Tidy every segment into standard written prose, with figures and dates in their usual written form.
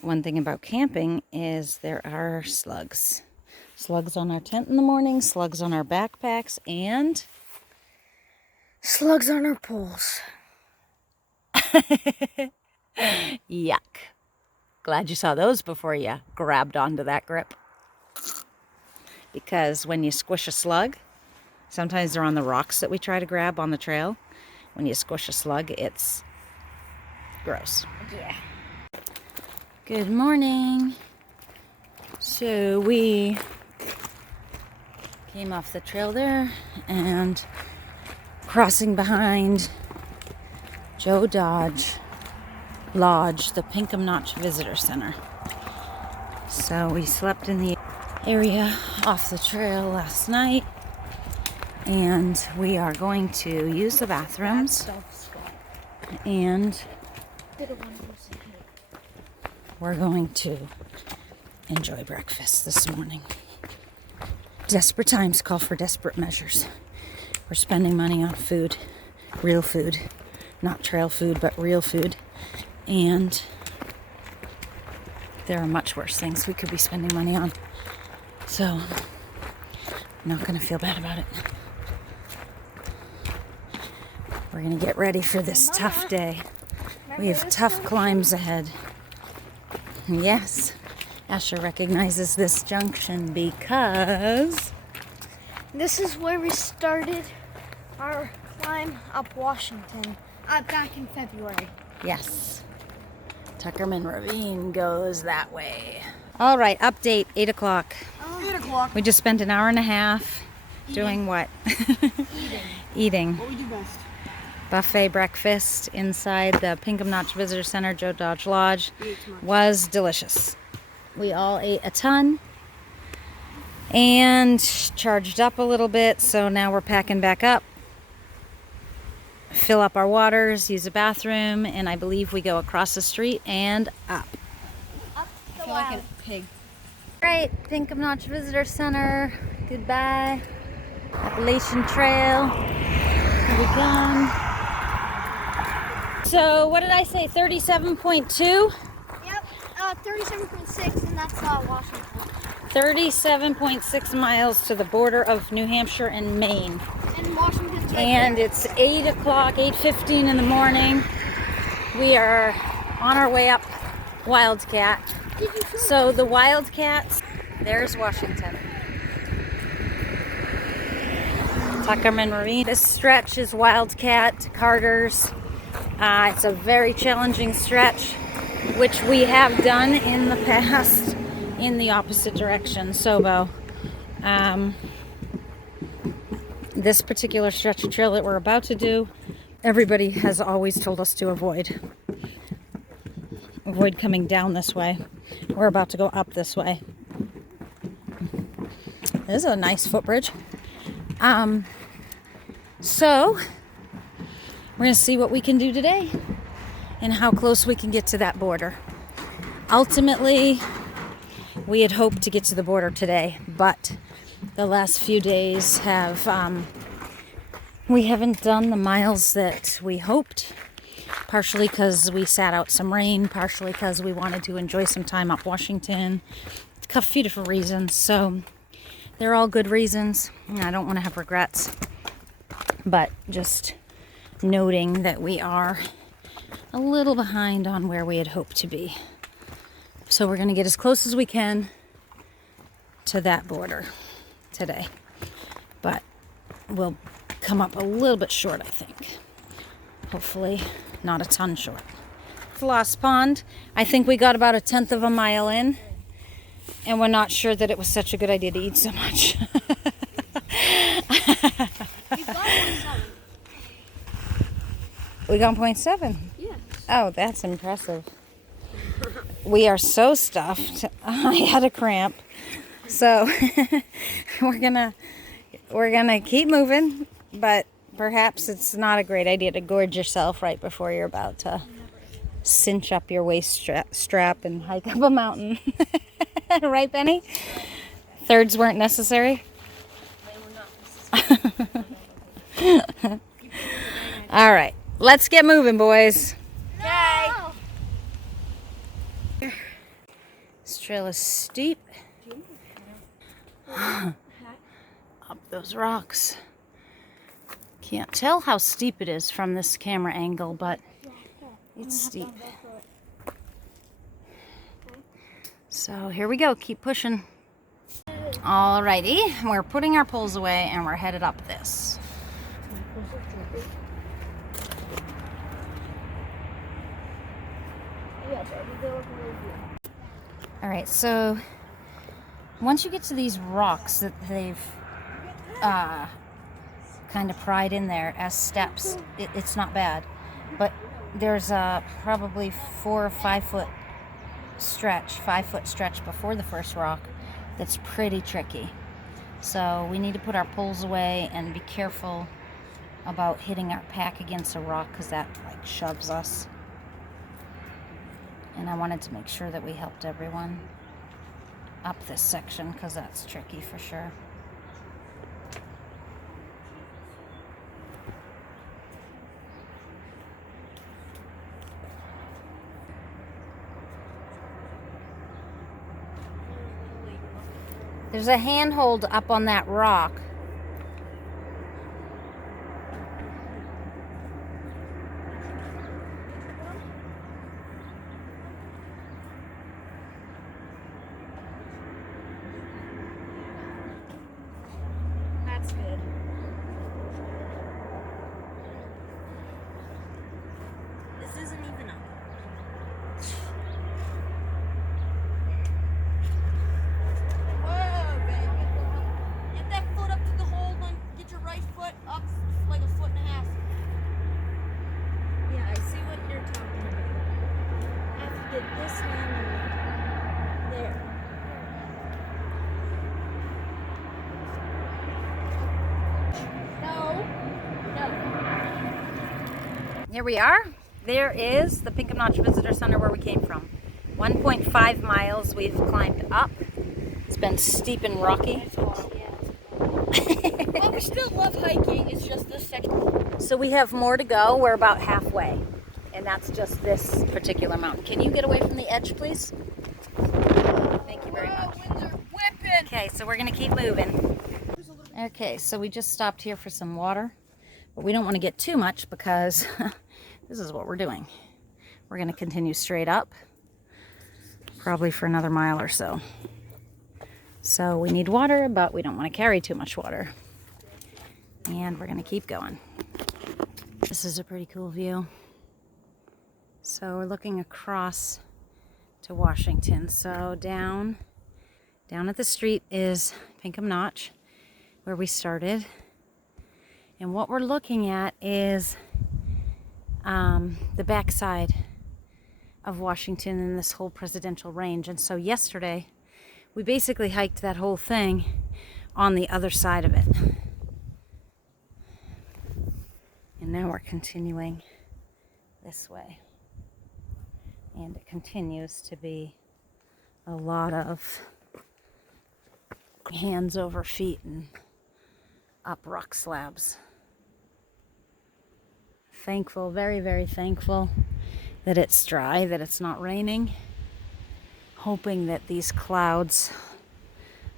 one thing about camping is there are slugs. Slugs on our tent in the morning, slugs on our backpacks, and slugs on our poles. Yuck. Glad you saw those before you grabbed onto that grip. Because when you squish a slug, sometimes they're on the rocks that we try to grab on the trail. When you squish a slug, it's gross. Yeah. Good morning. So we came off the trail there and crossing behind Joe Dodge Lodge, the Pinkham Notch Visitor Center. So we slept in the area off the trail last night, and we are going to use the bathrooms, and we're going to enjoy breakfast this morning. Desperate times call for desperate measures. We're spending money on food, real food, not trail food, but real food. And there are much worse things we could be spending money on. So, I'm not going to feel bad about it. We're going to get ready for this tough day. We have tough climbs ahead. Yes, Asher recognizes this junction because this is where we started our climb up Washington back in February. yes, Tuckerman Ravine goes that way. All right, update, 8 o'clock. 8 o'clock. We just spent an hour and a half doing what? Eating. What we do best. Buffet breakfast inside the Pinkham Notch Visitor Center, Joe Dodge Lodge. Was delicious. We all ate a ton and charged up a little bit, so now we're packing back up. Fill up our waters, use a bathroom, and I believe we go across the street and up. Up the I feel like a pig. Right, Pinkham Notch Visitor Center. Goodbye. Appalachian Trail. Here we go. So, what did I say? 37.2? Yep, 37.6, and that's Washington. 37.6 miles to the border of New Hampshire and Maine. And Washington's right And there. it's 8 o'clock, 8:15 in the morning. We are on our way up Wildcat. So the Wildcats, there's Washington. Tuckerman Ravine. This stretch is Wildcat, Carter's. It's a very challenging stretch, which we have done in the past in the opposite direction, Sobo. This particular stretch of trail that we're about to do, everybody has always told us to avoid coming down this way. We're about to go up this way. This is a nice footbridge. So we're going to see what we can do today and how close we can get to that border. Ultimately, we had hoped to get to the border today, but the last few days we haven't done the miles that we hoped, partially because we sat out some rain, partially because we wanted to enjoy some time up Washington. A few different reasons, so they're all good reasons. I don't want to have regrets, but just noting that we are a little behind on where we had hoped to be. So we're going to get as close as we can to that border today. But we'll come up a little bit short, I think. Hopefully not a ton short. Lost Pond, I think we got about 1/10 of a mile in, and we're not sure that it was such a good idea to eat so much. We got 0.7? Yes. Oh, that's impressive. We are so stuffed. I had a cramp. So we're gonna keep moving, but perhaps it's not a great idea to gorge yourself right before you're about to cinch up your waist strap and hike up a mountain. Right, Benny? Thirds weren't necessary? All right, let's get moving, boys. Okay. This trail is steep. Up those rocks. Can't tell how steep it is from this camera angle, but it's steep. So here we go, keep pushing. Alrighty, we're putting our poles away and we're headed up this. Alright, so once you get to these rocks that they've kind of pried in there as steps, it's not bad. But there's probably 4 or 5 foot stretch before the first rock that's pretty tricky. So we need to put our poles away and be careful about hitting our pack against a rock because that like shoves us. And I wanted to make sure that we helped everyone up this section because that's tricky for sure. There's a handhold up on that rock. That's good. This isn't even up. Here we are. There is the Pinkham Notch Visitor Center where we came from. 1.5 miles we've climbed up. It's been steep and rocky. Well, we still love hiking. It's just this section. So we have more to go. We're about halfway. And that's just this particular mountain. Can you get away from the edge, please? Thank you very much. Winds are whipping. Okay, so we're going to keep moving. Okay, so we just stopped here for some water. But we don't want to get too much because this is what we're doing. We're going to continue straight up, probably for another mile or so. So we need water, but we don't want to carry too much water. And we're going to keep going. This is a pretty cool view. So we're looking across to Washington. So down at the street is Pinkham Notch, where we started. And what we're looking at is the backside of Washington and this whole presidential range. And so yesterday, we basically hiked that whole thing on the other side of it. And now we're continuing this way. And it continues to be a lot of hands over feet and up rock slabs. Thankful, very, very thankful that it's dry, that it's not raining. Hoping that these clouds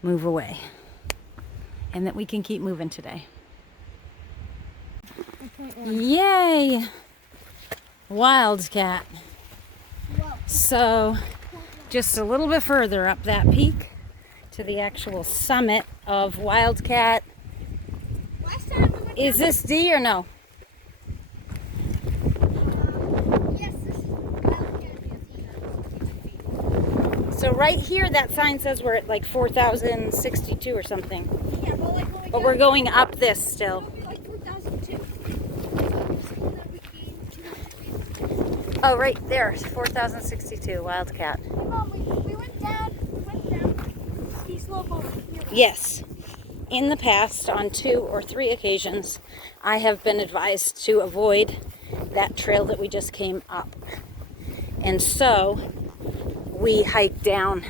move away and that we can keep moving today. Yay! Wildcat. So, just a little bit further up that peak to the actual summit of Wildcat. Is this D or no? Yes, this is Wildcat. So right here, that sign says we're at like 4,062 or something. Yeah, But we're going up this still. like 4,002. Oh, right there, 4,062, Wildcat. Hey, Mom, we went down ski slope over here. Yes. In the past, on 2 or 3 occasions, I have been advised to avoid that trail that we just came up. And so, we hiked down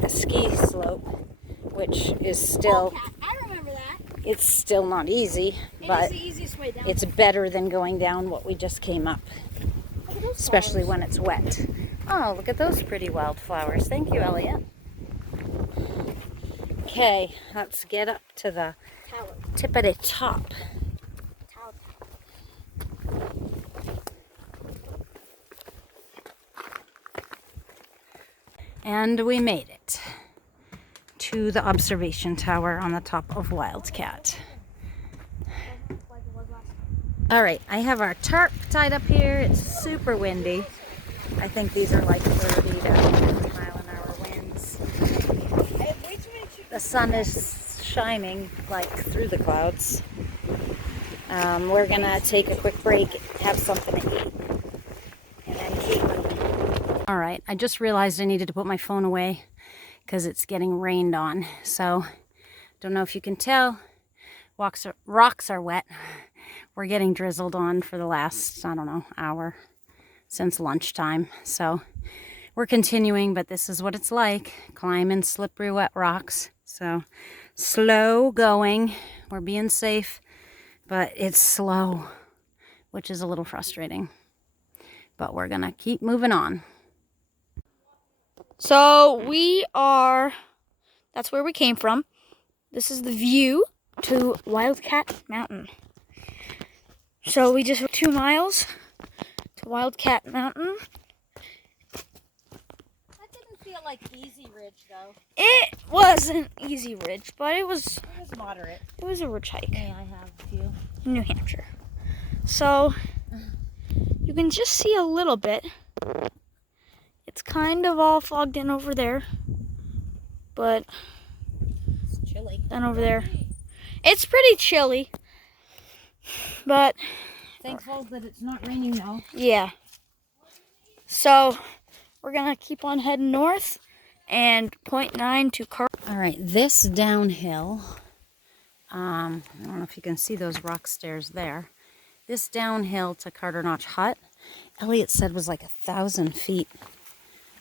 the ski slope, which is still, I remember that. it's still not easy, but It's the easiest way down. it's better than going down what we just came up, especially when it's wet. Oh, look at those pretty wildflowers. Thank you, Elliot. Okay, let's get up to the tippity top. And we made it to the observation tower on the top of Wildcat. All right, I have our tarp tied up here. It's super windy. I think these are like 30 to 50 mile an hour winds. The sun is shining like through the clouds. We're gonna take a quick break, have something to eat, and then keep moving. All right, I just realized I needed to put my phone away because it's getting rained on. So, don't know if you can tell, rocks are wet. We're getting drizzled on for the last, I don't know, hour since lunchtime. So we're continuing, but this is what it's like, climbing slippery wet rocks. So slow going. We're being safe, but it's slow, which is a little frustrating. But we're gonna keep moving on. So that's where we came from. This is the view to Wildcat Mountain. So we just went 2 miles to Wildcat Mountain. That didn't feel like easy ridge though. It wasn't easy ridge, but it was Moderate. It was a ridge hike. May I have a few? In New Hampshire. So you can just see a little bit. It's kind of all fogged in over there, but it's chilly. Then over there, it's pretty chilly. But thankful that it's not raining though. Yeah. So we're gonna keep on heading north and 0.9 to Car. All right, this downhill. I don't know if you can see those rock stairs there. This downhill to Carter Notch Hut, Elliot said was like 1,000 feet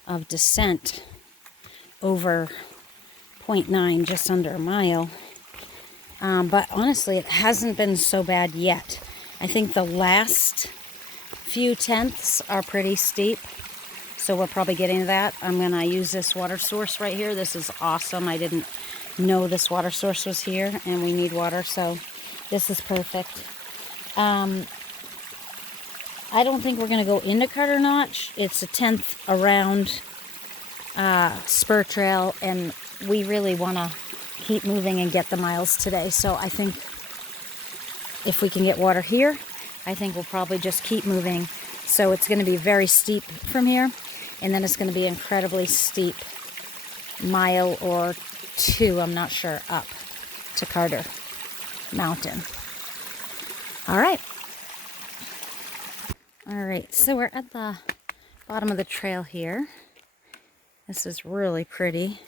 of descent over 0.9, just under a mile. But honestly, it hasn't been so bad yet. I think the last few tenths are pretty steep, so we're probably getting to that. I'm gonna use this water source right here. This is awesome. I didn't know this water source was here, and we need water, so this is perfect. I don't think we're gonna go into Carter Notch. It's a 10th around spur trail, and we really wanna keep moving and get the miles today. So I think if we can get water here, I think we'll probably just keep moving. So it's going to be very steep from here, and then it's going to be incredibly steep, mile or two, I'm not sure, up to Carter Mountain. All right. All right, so we're at the bottom of the trail here. This is really pretty.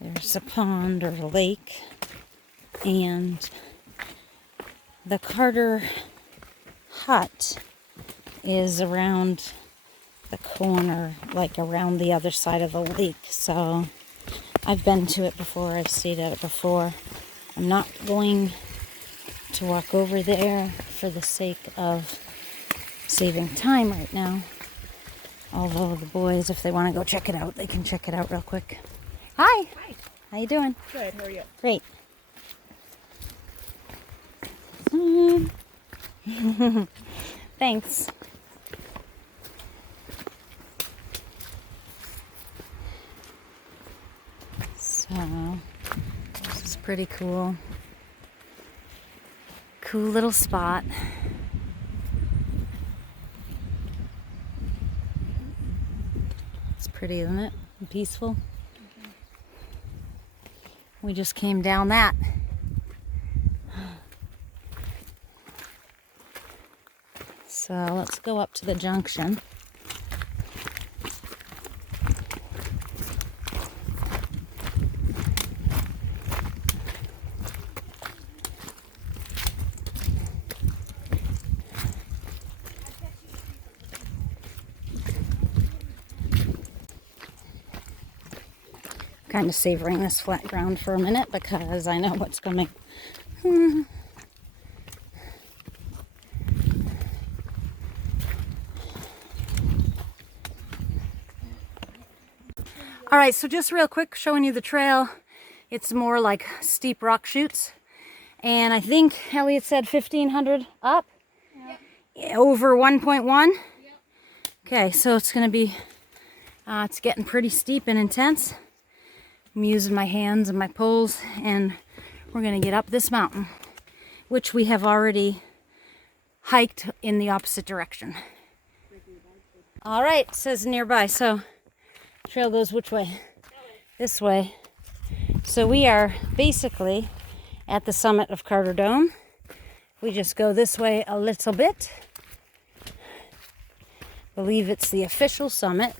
There's a pond or a lake, and the Carter Hut is around the corner, like around the other side of the lake. So I've been to it before, I've stayed at it before. I'm not going to walk over there for the sake of saving time right now. Although the boys, if they want to go check it out, they can check it out real quick. Hi. Hi. How you doing? Good. How are you? Great. Thanks. So, this is pretty cool. Cool little spot. It's pretty, isn't it? And peaceful. We just came down that. So let's go up to the junction. Kind of savoring this flat ground for a minute because I know what's coming. All right, so just real quick, showing you the trail. It's more like steep rock chutes. And I think Elliot said 1,500 up? Yep. Over 1.1? Yep. Okay, so it's gonna be, it's getting pretty steep and intense. I'm using my hands and my poles, and we're gonna get up this mountain, which we have already hiked in the opposite direction. All right, says nearby, so trail goes which way? This way. So we are basically at the summit of Carter Dome. We just go this way a little bit. I believe it's the official summit,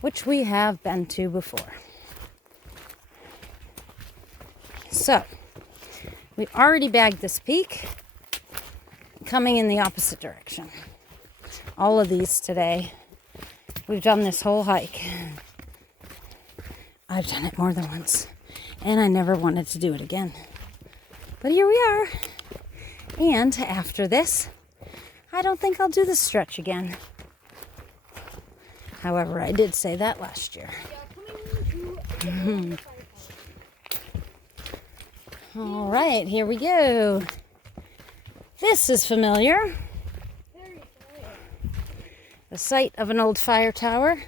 which we have been to before. So, we already bagged this peak, coming in the opposite direction. All of these today. We've done this whole hike. I've done it more than once, and I never wanted to do it again. But here we are. And after this, I don't think I'll do this stretch again. However, I did say that last year. All right, here we go. This is familiar. Very familiar. The site of an old fire tower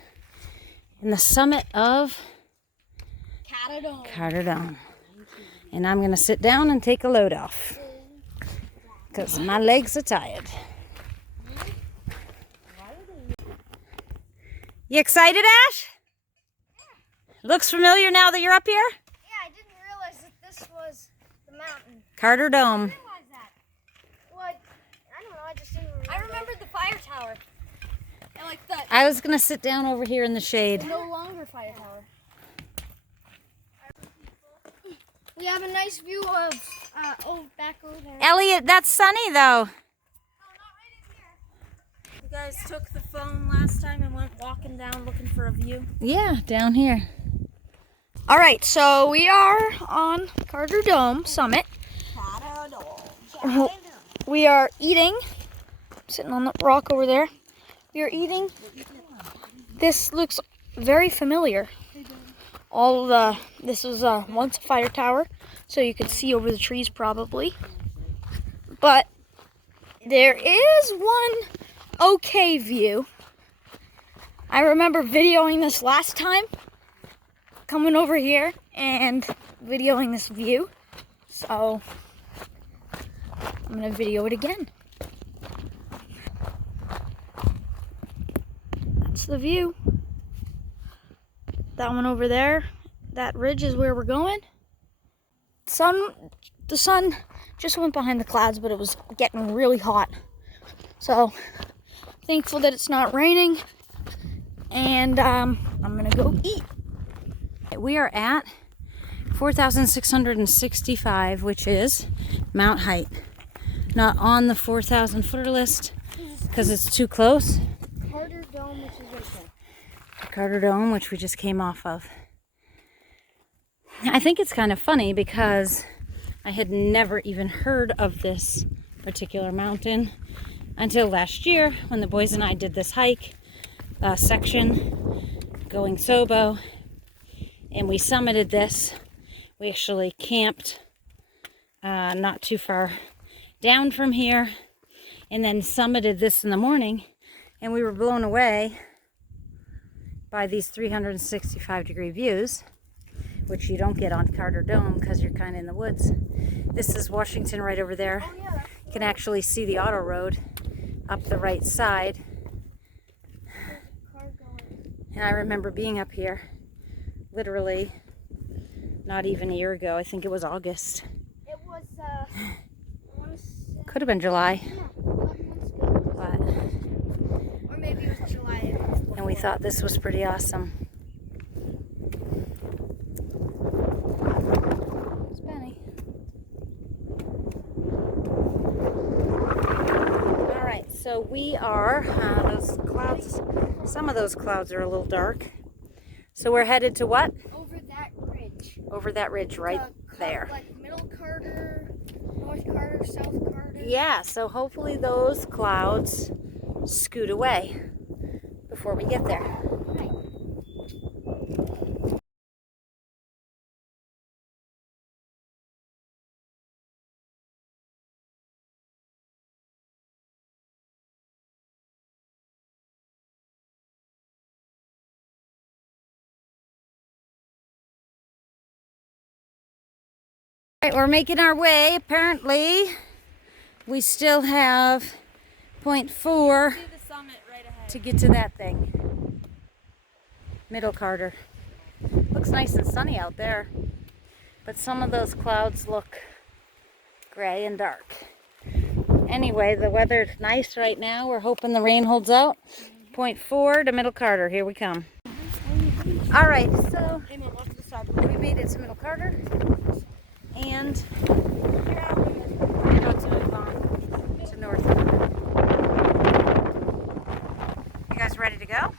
in the summit of Carter Dome. And I'm going to sit down and take a load off because my legs are tired. You excited, Ash? Yeah. Looks familiar now that you're up here? Yeah, I didn't realize that this was the mountain. Carter Dome. I didn't realize that. Well, I don't know, I just didn't remember. I remembered the fire tower. And like the... I was going to sit down over here in the shade. No longer fire tower. We have a nice view of back over there. Elliot, that's sunny though. You guys took the phone last time and went walking down looking for a view? Yeah, down here. All right, so we are on Carter Dome summit. We are eating, sitting on the rock over there. We are eating. This looks very familiar. This was once a fire tower, so you could see over the trees probably. But there is one okay view. I remember videoing this last time, coming over here and videoing this view. So I'm gonna video it again. That's the view. That one over there, that ridge is where we're going. The sun just went behind the clouds, but it was getting really hot. So thankful that it's not raining, and I'm gonna go eat. We are at 4,665, which is Mount Hight. Not on the 4,000 footer list because it's too close. Carter Dome, which is right there. Carter Dome, which we just came off of. I think it's kind of funny because I had never even heard of this particular mountain until last year when the boys and I did this hike section going Sobo, and we summited this. We actually camped not too far down from here and then summited this in the morning, and we were blown away by these 365-degree views, which you don't get on Carter Dome because you're kind of in the woods. This is Washington right over there. Oh, yeah. You can actually see the auto road up the right side. And I remember being up here literally not even a year ago. I think it was August. It was, Could have been July. yeah, a couple months ago. But, Or maybe it was July. and we thought this was pretty awesome. It's Benny. All right, so we are, those clouds, some of those clouds are a little dark. So we're headed to what? Over that ridge. Over that ridge right there. Like Middle Carter, North Carter, South Carter. Yeah, so hopefully those clouds scoot away before we get there. Right. Right, we're making our way. Apparently, we still have 0.4 See the summit right ahead. to get to that thing. Middle Carter. Looks nice and sunny out there, but some of those clouds look gray and dark. Anyway, the weather's nice right now. We're hoping the rain holds out. 0.4 to Middle Carter. Here we come. All right, so we made it to Middle Carter, and we're about to move on to North Carter. You guys ready to go?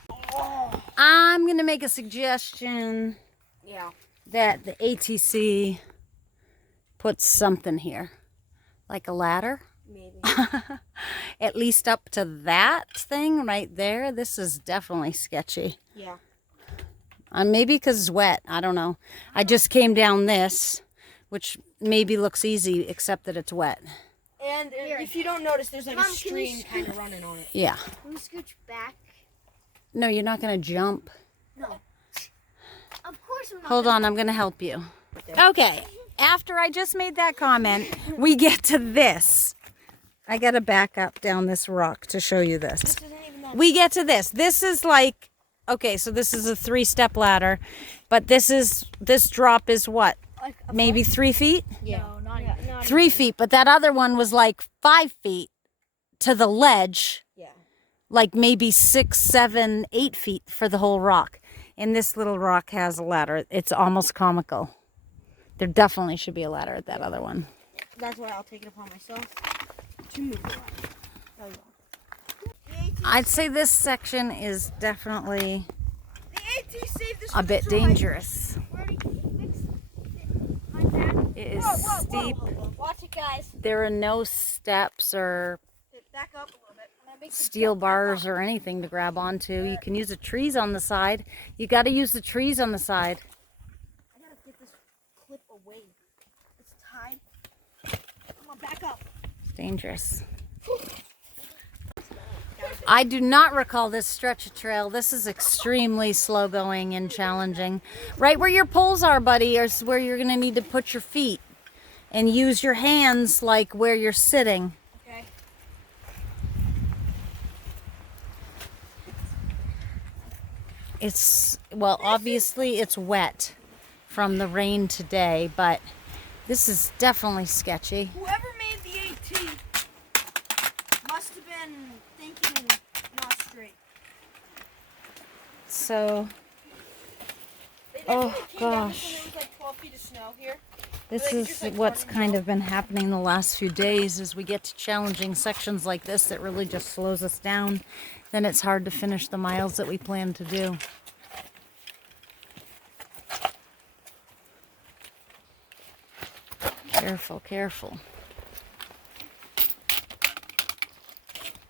I'm gonna make a suggestion. Yeah. That the ATC puts something here, like a ladder. Maybe. At least up to that thing right there. This is definitely sketchy. Yeah. Maybe because it's wet. I don't know. I just came down this, which maybe looks easy, except that it's wet. And if you don't notice, there's like Mom, a stream kind of running on it. Yeah. Can we scooch back? No, you're not going to jump. No. Of course I'm not. Hold on, I'm going to help you. Okay. After I just made that comment, we get to this. I got to back up down this rock to show you this. This isn't even that. We get to this. This is like, okay, so this is a 3-step ladder, but this drop is what? Like Maybe 3 feet? Yeah. No, not even. Not 3 feet, but that other one was like 5 feet to the ledge, Yeah. like maybe 6, 7, 8 feet for the whole rock. And this little rock has a ladder. It's almost comical. There definitely should be a ladder at that other one. That's why I'll take it upon myself to move it. There you go. I'd say this section is definitely The AT saved this a bit from dangerous. It is Whoa, steep. Watch it, guys. There are no steps or Back up a little bit. I'm gonna make the steel jump back bars up. or anything to grab onto. You can use the trees on the side. You got to use the trees on the side. I gotta get this clip away. It's tied. Come on, back up. It's dangerous. I do not recall this stretch of trail. This is extremely slow going and challenging. Right where your poles are, buddy, is where you're going to need to put your feet and use your hands like where you're sitting. Okay. It's, well, obviously it's wet from the rain today, but this is definitely sketchy. Whoever made the AT must have been thinking not straight. So, They Oh, definitely came down gosh. this when there was like 12 feet of snow here. this Like, is just, like, what's running kind of been happening the last few days as we get to challenging sections like this that really just slows us down. Then it's hard to finish the miles that we plan to do. Careful, careful.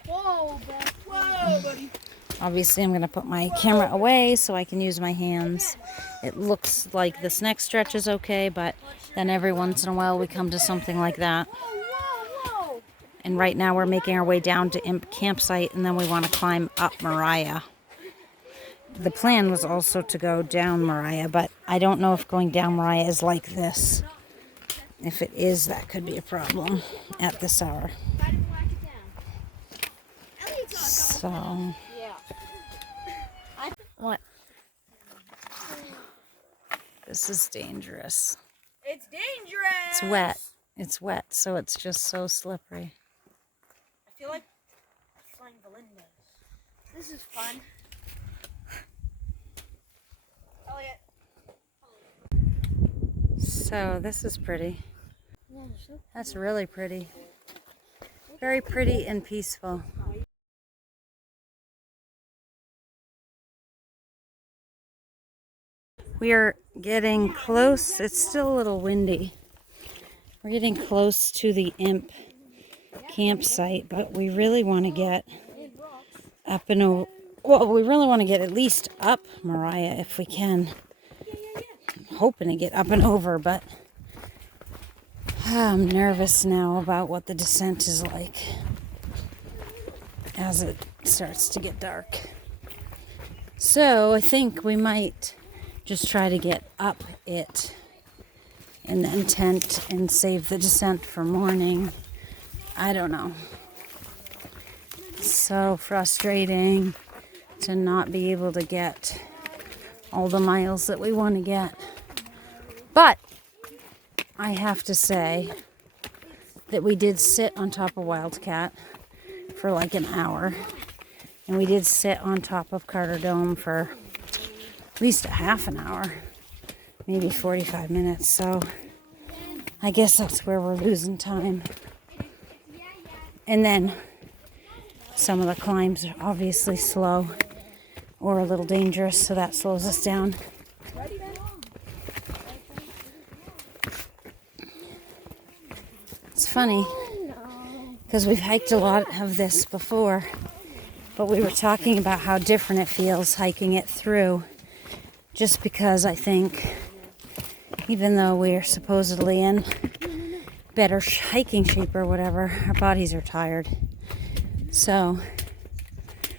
Whoa, Beth. Whoa, buddy. Obviously, I'm going to put my camera away so I can use my hands. It looks like this next stretch is okay, but then every once in a while we come to something like that. Whoa, whoa, whoa. And right now we're making our way down to Imp Campsite, and then we want to climb up Moriah. The plan was also to go down Moriah, but I don't know if going down Moriah is like this. If it is, that could be a problem at this hour. Try to whack it down. Elliot's So, Yeah. what? This is dangerous. It's dangerous. It's wet. It's wet, so it's just so slippery. I feel like flying Belinda's. This is fun. Elliot. So, this is pretty. That's really pretty. Very pretty and peaceful. We are getting close. It's still a little windy. We're getting close to the Imp campsite, but we really want to get up and over. Well, we really want to get at least up Moriah if we can. I'm hoping to get up and over, but I'm nervous now about what the descent is like as it starts to get dark. So I think we might just try to get up it and then tent and save the descent for morning. I don't know. It's so frustrating to not be able to get all the miles that we want to get. But I have to say that we did sit on top of Wildcat for like an hour. And we did sit on top of Carter Dome for at least a half an hour, maybe 45 minutes. So I guess that's where we're losing time. And then some of the climbs are obviously slow or a little dangerous, so that slows us down. It's funny because we've hiked a lot of this before, but we were talking about how different it feels hiking it through, just because I think even though we're supposedly in better hiking shape or whatever, our bodies are tired. So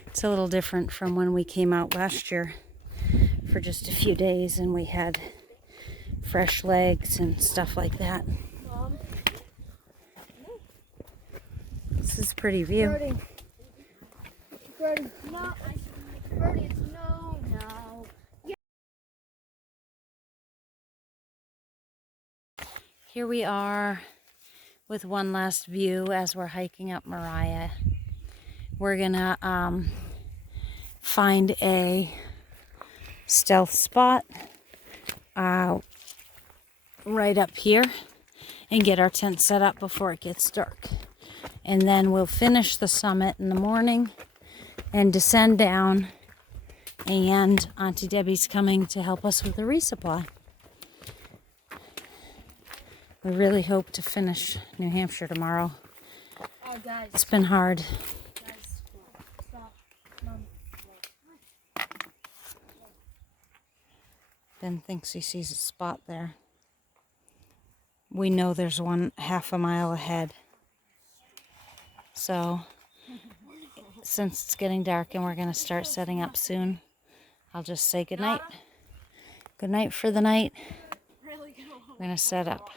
it's a little different from when we came out last year for just a few days and we had fresh legs and stuff like that. This is a pretty view. Birdie, no. Birdie, it's no. Here we are with one last view as we're hiking up Moriah. We're gonna find a stealth spot right up here and get our tent set up before it gets dark. And then we'll finish the summit in the morning and descend down, and Auntie Debbie's coming to help us with the resupply. We really hope to finish New Hampshire tomorrow. Oh, guys. It's been hard. Guys, stop. Mom. Ben thinks he sees a spot there. We know there's one half a mile ahead. So, since it's getting dark and we're going to start setting up soon, I'll just say goodnight. Good night for the night. We're going to set up.